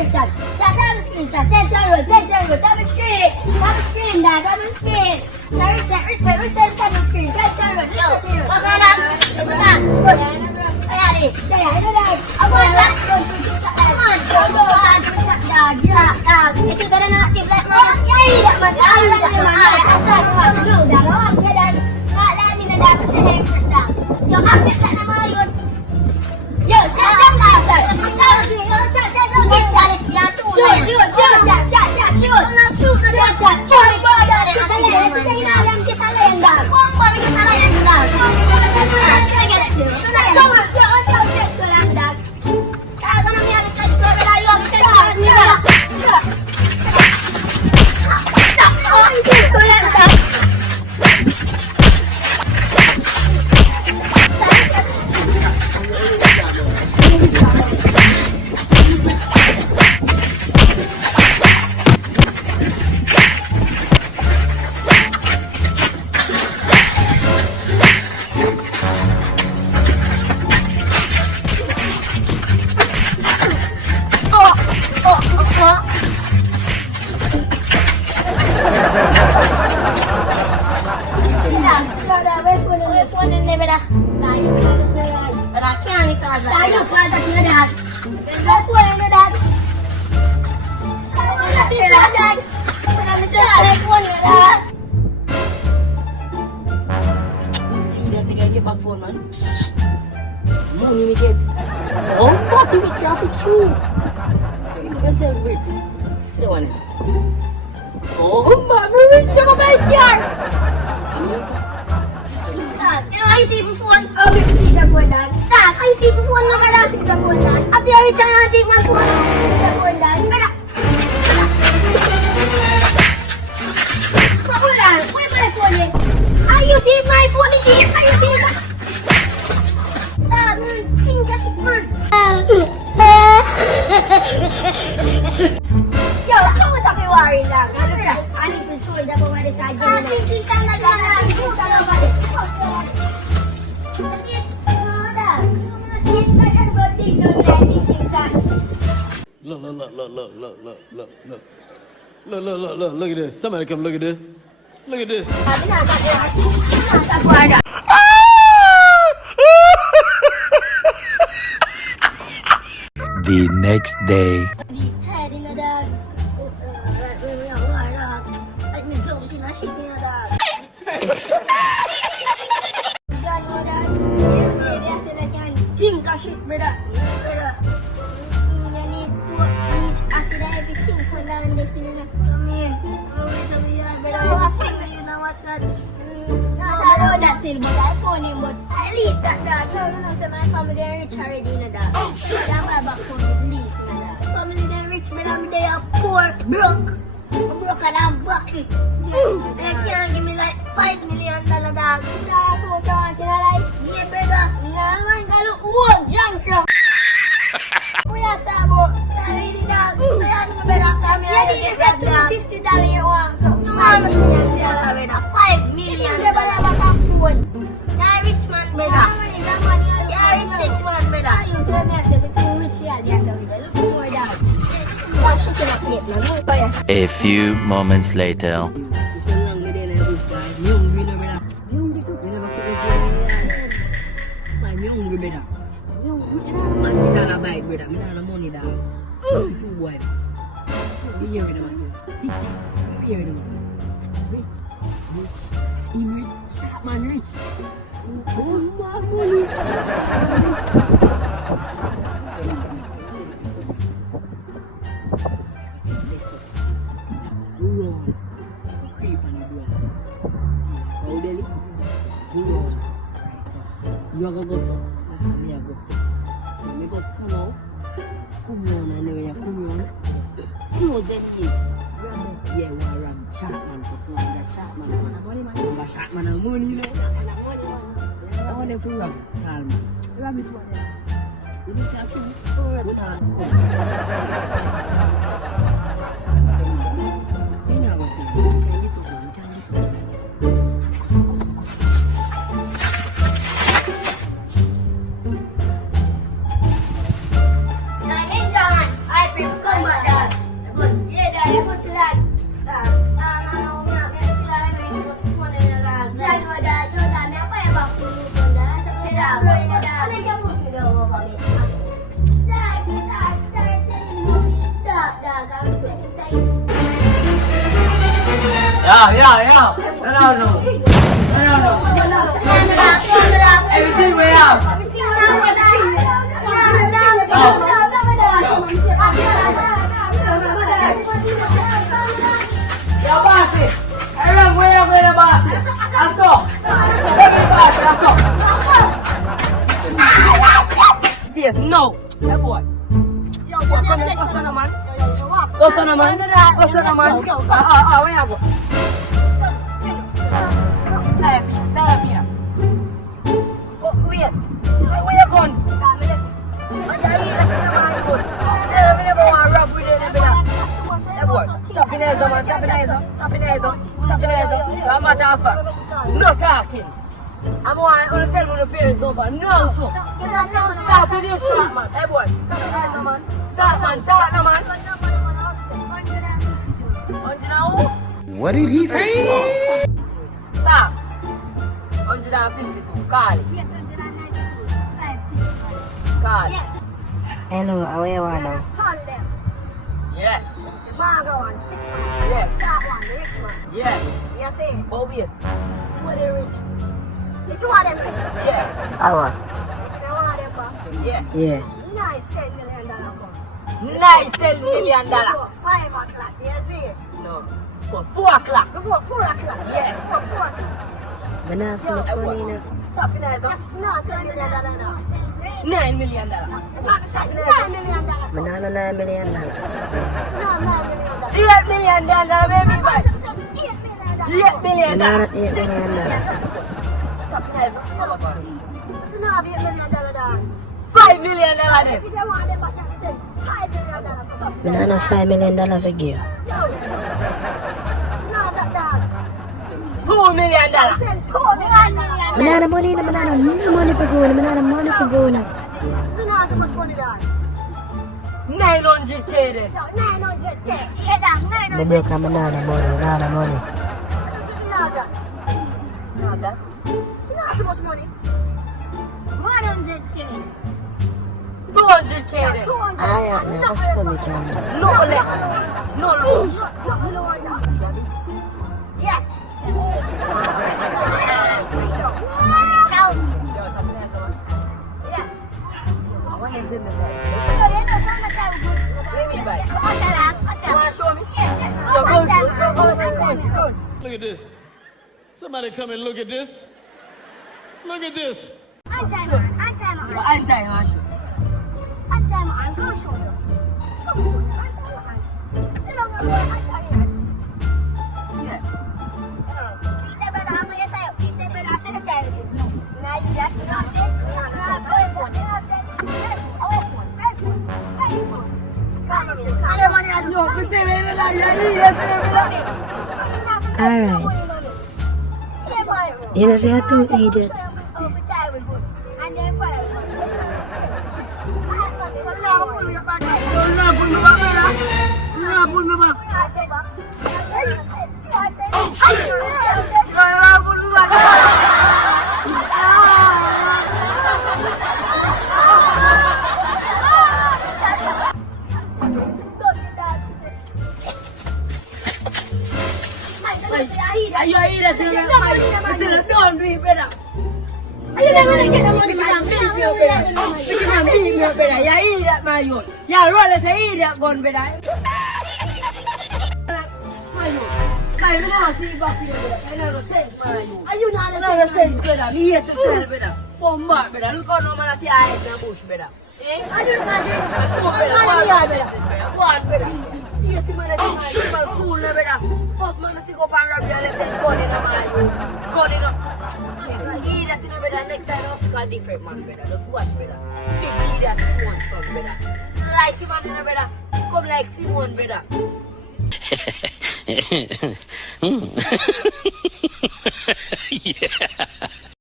screenshot. That double screenshot. Send download. Double screen, dad. Double screen. Resend double screen. Send download. Wag na lang. Ito na. Kaya di. Kaya, ito dad. Ako na. Ito ka na natin. Ay, naman. Ay, naman. Naalamin na dapat sa record na. Yung accept na mga yun. Yun, chat. Oh, pati may traffic shoe. Celebrate. Sino na? Oh, mami, ka mabayar. Ay, TV phone. Oh, bisa bulan. Tak, ay TV phone na pala. Bisa bulan. At yung isang ating man phone. Bisa bulan. Pala. Mabulan. Kuya pala phone eh. Ayusin my phone. Ayusin. Tak, tinggal super. Yo, kamu tak keluarin lah. Ani pesuai dah bawa dia saja. Asyik kita nak jalan. Kalau balik. Look at this. Somebody come look at this. Look at this. The next day. Shit, brother. You need so much acid everything. Put down this in the man. You know what's that? No, that's still, but I phone him, but at least that dog. You know, so my family are rich already, na dog. That's why back home at least, na dog. Family they rich, but they are poor, broke. I'm broke and I'm bucky. They can't give me like $5 million, dog. That's what you want, you know, like? Yeah, brother. Nah, man, that look wood, junk. Kuya, tabo. Really, dog. So, yan mo, brother. Yeah, this is a $250 you want. No, I'm $5 million. This is a phone. You're rich man, brother. You're rich man, brother. You tell me, I said, between rich and yes, look for that. A few moments later. You are go so. Me go so. So me go so now. Come on, I know you come on. Close them in. Yeah, we are ram Sharkman for so that Sharkman. But Sharkman a money no. I want them to ram. Calm. Ram it one. You know say actually. Good on. You know what say. Can you talk? Everything way out. Your boss is. Everyone, where you going, your boss is? That's all. That's all. Yes, no. Hey, boy. What's on the man? What's on the man? What's on the man? Where you go? Tell me. Wait. Where you going? I never want to rub with it. Stop in there, man. I'm not talking. No talking. I'm going to tell you the parents over. No. Stop with your shot, man. Hey, boy. Stop, man. Talk, no, man. What did he say? Stop. 152. Call it. Call it. Hello, how are you now? Yeah. Maga one, stick man. Yeah. Sharp one, the rich man. Yeah. You see? Oh, yeah. Two of them rich. The two of them rich. Yeah. How are The one of them back. Yeah. Yeah. Nice $10 million back. Nice $10 million. 5 o'clock, you see? No. For 4 o'clock. Before 4 o'clock. Yeah. Before 4 o'clock. But now so much money now. Stop in there. Just not $10 million now. $9 million. $9 million. But now $9 million. Just not $9 million. $8 million, baby boy. $8 $8 million. But million. now $8 million. Stop in there. Just not $8 million. $5 million then. If you want them back, $5 million. But now $5 million for you. Not that dog. $2 million. Send $2 million. But now the money for going. But now the money for going. So now how much money dog? 900K then. No, 900K. Yeah, dog, 900K. The broke up, but now the money. Not that. Not that. You know how much money? 100K. 200K then. 200K. Ah, yeah, that's good, me can do. No less. No less. Yeah. Look at this. Somebody come and look at this. Look at this. Alright. You know, say I too idiot. Don't do it better. You never get the money, man. Beat me up better. Beat me up better. You eat that, my youth. You rather say eat that gun better. My youth. My youth, see back here better. I never sense, my youth. Are you not I never sense better. Me hate to tell better. Bomb back better. Look how no man can hide in the bush better. Eh? I do not do One better. One better. Yes, man, that's my cool better. First man, I stick up and rub you and let them gun in my youth. Gun in up. Eat that thing better. Next time, I'll pick a different man better. Just watch better. Big idiot, one son better. Like him and better. Come like Simon better. Yeah.